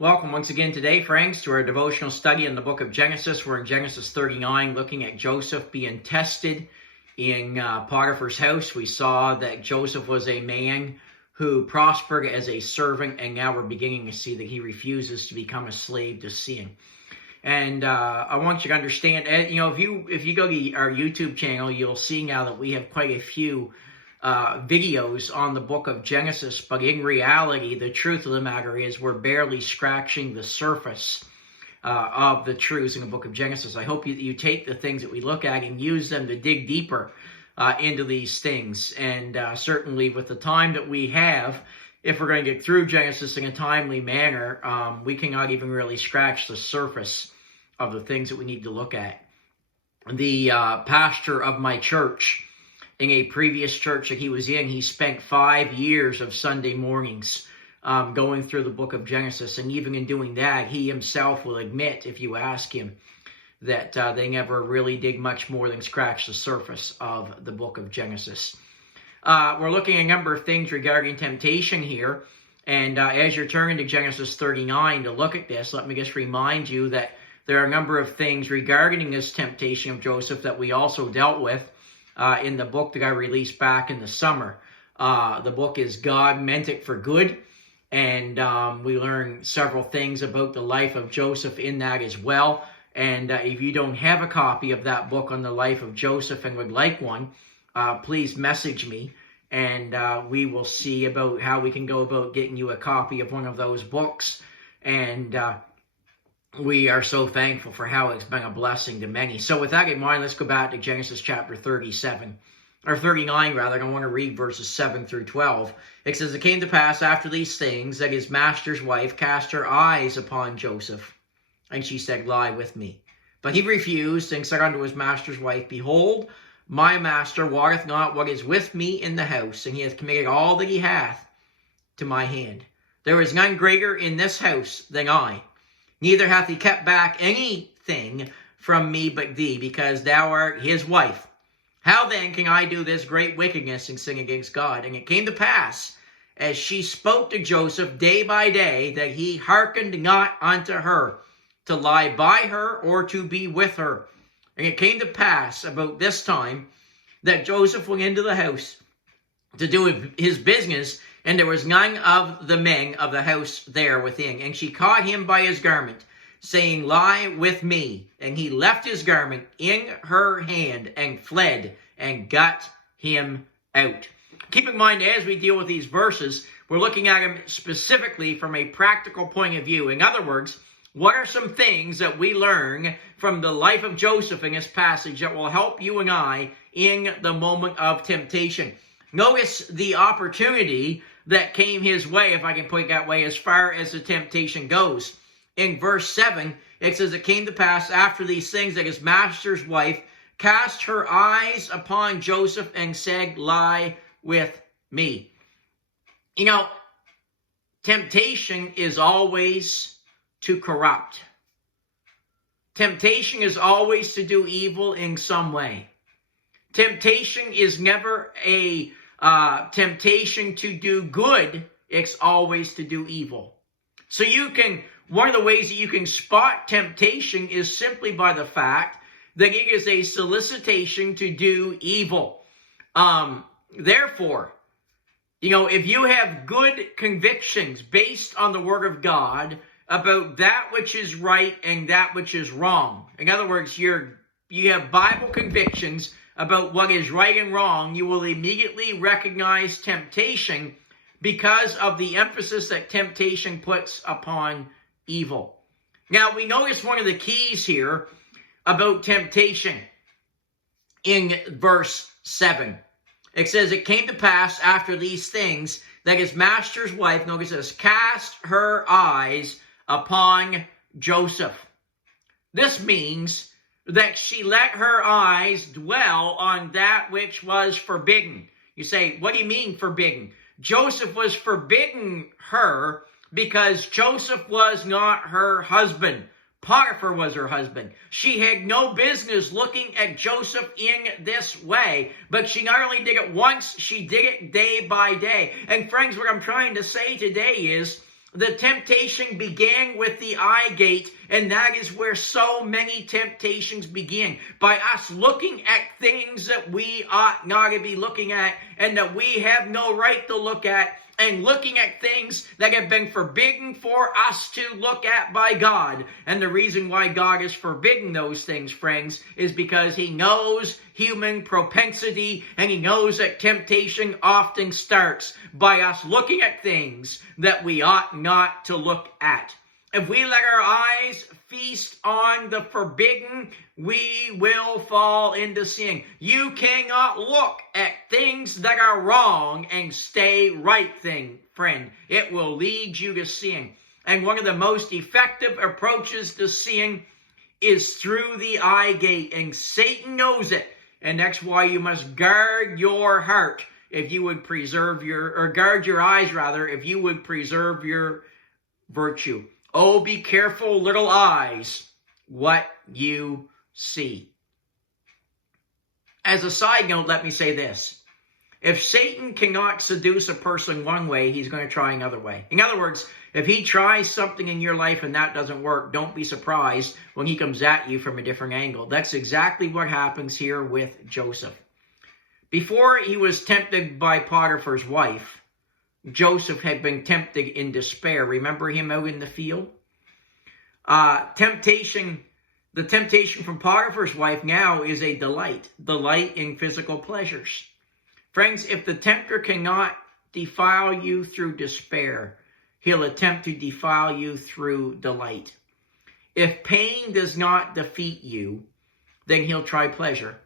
Welcome once again today, friends, to our devotional study in the book of Genesis. We're in Genesis 39, looking at Joseph being tested in Potiphar's house. We saw that Joseph was a man who prospered as a servant, and now we're beginning to see that he refuses to become a slave to sin. And I want you to understand, if you go to our YouTube channel, you'll see now that we have quite a few videos on the book of Genesis, but in reality, the truth of the matter is we're barely scratching the surface of the truths in the book of Genesis. I hope you take the things that we look at and use them to dig deeper into these things. And certainly with the time that we have, if we're going to get through Genesis in a timely manner, we cannot even really scratch the surface of the things that we need to look at. The pastor of my church, in a previous church that he was in, he spent 5 years of Sunday mornings going through the book of Genesis. And even in doing that, he himself will admit, if you ask him, that they never really did much more than scratch the surface of the book of Genesis. We're looking at a number of things regarding temptation here. And as you're turning to Genesis 39 to look at this, let me just remind you that there are a number of things regarding this temptation of Joseph that we also dealt with in the book that I released back in the summer. The book is God Meant It for Good, and we learn several things about the life of Joseph in that as well. And if you don't have a copy of that book on the life of Joseph and would like one, please message me, and we will see about how we can go about getting you a copy of one of those books. And we are so thankful for how it's been a blessing to many. So with that in mind, let's go back to Genesis chapter 39, rather. I want to read verses 7 through 12. It says, "It came to pass after these things that his master's wife cast her eyes upon Joseph, and she said, Lie with me. But he refused, and said unto his master's wife, Behold, my master wotteth not what is with me in the house, and he hath committed all that he hath to my hand. There is none greater in this house than I. Neither hath he kept back anything from me but thee, because thou art his wife. How then can I do this great wickedness and sin against God? And it came to pass, as she spoke to Joseph day by day, that he hearkened not unto her, to lie by her or to be with her. And it came to pass about this time, that Joseph went into the house to do his business, and there was none of the men of the house there within. And she caught him by his garment, saying, Lie with me. And he left his garment in her hand and fled and got him out." Keep in mind, as we deal with these verses, we're looking at them specifically from a practical point of view. In other words, what are some things that we learn from the life of Joseph in this passage that will help you and I in the moment of temptation? Notice the opportunity that came his way, if I can put it that way, as far as the temptation goes. In verse 7, it says, "It came to pass after these things that his master's wife cast her eyes upon Joseph and said, Lie with me." You know, temptation is always to corrupt. Temptation is always to do evil in some way. Temptation is never a temptation to do good. It's always to do evil. So one of the ways that you can spot temptation is simply by the fact that it is a solicitation to do evil. Therefore, if you have good convictions based on the Word of God about that which is right and that which is wrong, in other words, you have Bible convictions about what is right and wrong, you will immediately recognize temptation because of the emphasis that temptation puts upon evil. Now, we notice one of the keys here about temptation in verse 7. It says, "It came to pass after these things that his master's wife," notice this, "cast her eyes upon Joseph." This means that she let her eyes dwell on that which was forbidden. You say, what do you mean forbidden? Joseph was forbidden her because Joseph was not her husband. Potiphar was her husband. She had no business looking at Joseph in this way, but she not only did it once, she did it day by day. And friends, what I'm trying to say today is The temptation began with the eye gate, and that is where so many temptations begin. By us looking at things that we ought not to be looking at, and that we have no right to look at, and looking at things that have been forbidden for us to look at by God. And the reason why God is forbidding those things, friends, is because he knows human propensity, and he knows that temptation often starts by us looking at things that we ought not to look at. If we let our eyes feast on the forbidden, we will fall into sin. You cannot look at things that are wrong and stay right, friend. It will lead you to sin. And one of the most effective approaches to sin is through the eye gate. And Satan knows it. And that's why you must guard your heart if you would preserve guard your eyes rather, if you would preserve your virtue. Oh, be careful, little eyes, what you see. As a side note, let me say this. If Satan cannot seduce a person one way, he's going to try another way. In other words, if he tries something in your life and that doesn't work, don't be surprised when he comes at you from a different angle. That's exactly what happens here with Joseph. Before he was tempted by Potiphar's wife, Joseph had been tempted in despair. Remember him out in the field? The temptation from Potiphar's wife now is a delight in physical pleasures. Friends, if the tempter cannot defile you through despair, he'll attempt to defile you through delight. If pain does not defeat you, then he'll try pleasure.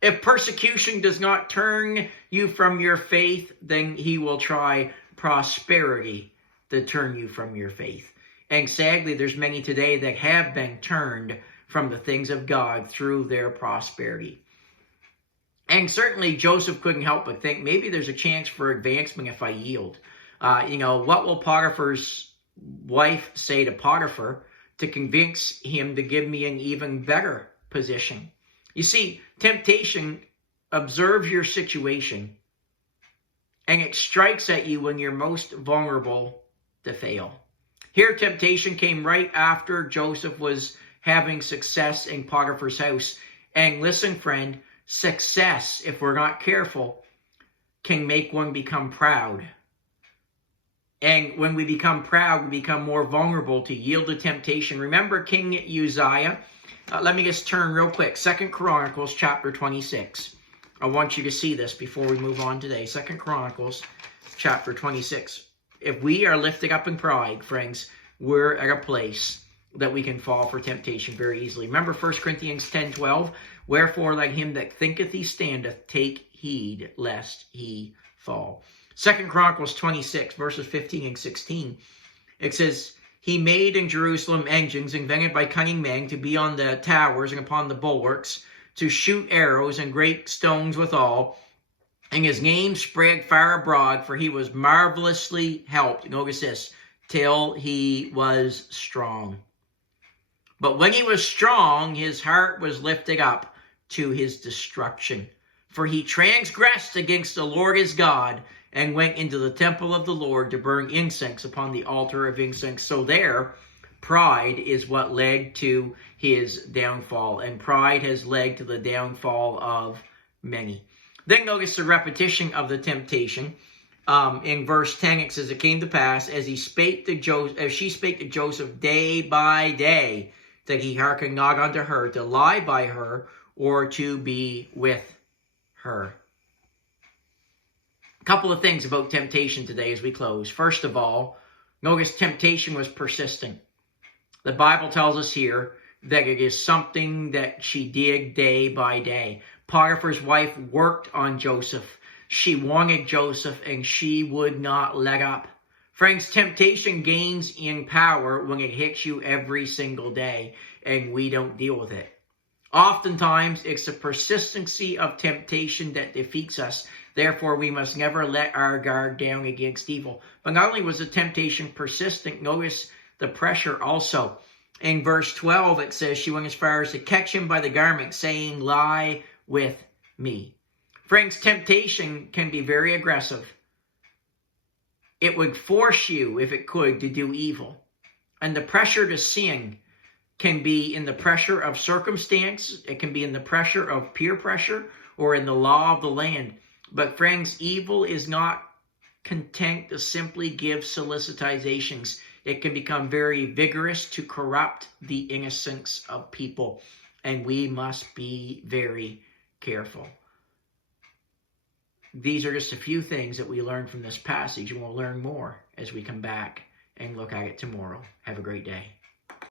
If persecution does not turn you from your faith, then he will try prosperity to turn you from your faith. And sadly, there's many today that have been turned from the things of God through their prosperity. And certainly Joseph couldn't help but think, maybe there's a chance for advancement if I yield. What will Potiphar's wife say to Potiphar to convince him to give me an even better position? You see, temptation observes your situation, and it strikes at you when you're most vulnerable to fail. Here, temptation came right after Joseph was having success in Potiphar's house. And listen, friend, success, if we're not careful, can make one become proud. And when we become proud, we become more vulnerable to yield to temptation. Remember King Uzziah? Let me just turn real quick. 2 Chronicles chapter 26. I want you to see this before we move on today. 2 Chronicles chapter 26. If we are lifted up in pride, friends, we're at a place that we can fall for temptation very easily. Remember 1 Corinthians 10:12? Wherefore, let him that thinketh he standeth take heed lest he fall. 2 Chronicles 26, verses 15 and 16. It says, he made in Jerusalem engines invented by cunning men to be on the towers and upon the bulwarks, to shoot arrows and great stones withal. And his name spread far abroad, for he was marvelously helped. Notice this, till he was strong. But when he was strong, his heart was lifted up to his destruction. For he transgressed against the Lord his God, and went into the temple of the Lord to burn incense upon the altar of incense. So there, pride is what led to his downfall. And pride has led to the downfall of many. Then notice the repetition of the temptation. In verse 10, it says, it came to pass, as she spake to Joseph day by day, that he hearkened not unto her, to lie by her, or to be with her. A couple of things about temptation today as we close. First of all, notice temptation was persistent. The Bible tells us here that it is something that she did day by day. Potiphar's wife worked on Joseph. She wanted Joseph, and she would not let up. Friends, temptation gains in power when it hits you every single day, and we don't deal with it. Oftentimes, it's the persistency of temptation that defeats us. Therefore, we must never let our guard down against evil. But not only was the temptation persistent, notice the pressure also. In verse 12, it says she went as far as to catch him by the garment, saying, lie with me. Friends, temptation can be very aggressive. It would force you, if it could, to do evil. And the pressure to sin can be in the pressure of circumstance. It can be in the pressure of peer pressure or in the law of the land. But friends, evil is not content to simply give solicitations. It can become very vigorous to corrupt the innocence of people. And we must be very careful. These are just a few things that we learned from this passage, and we'll learn more as we come back and look at it tomorrow. Have a great day.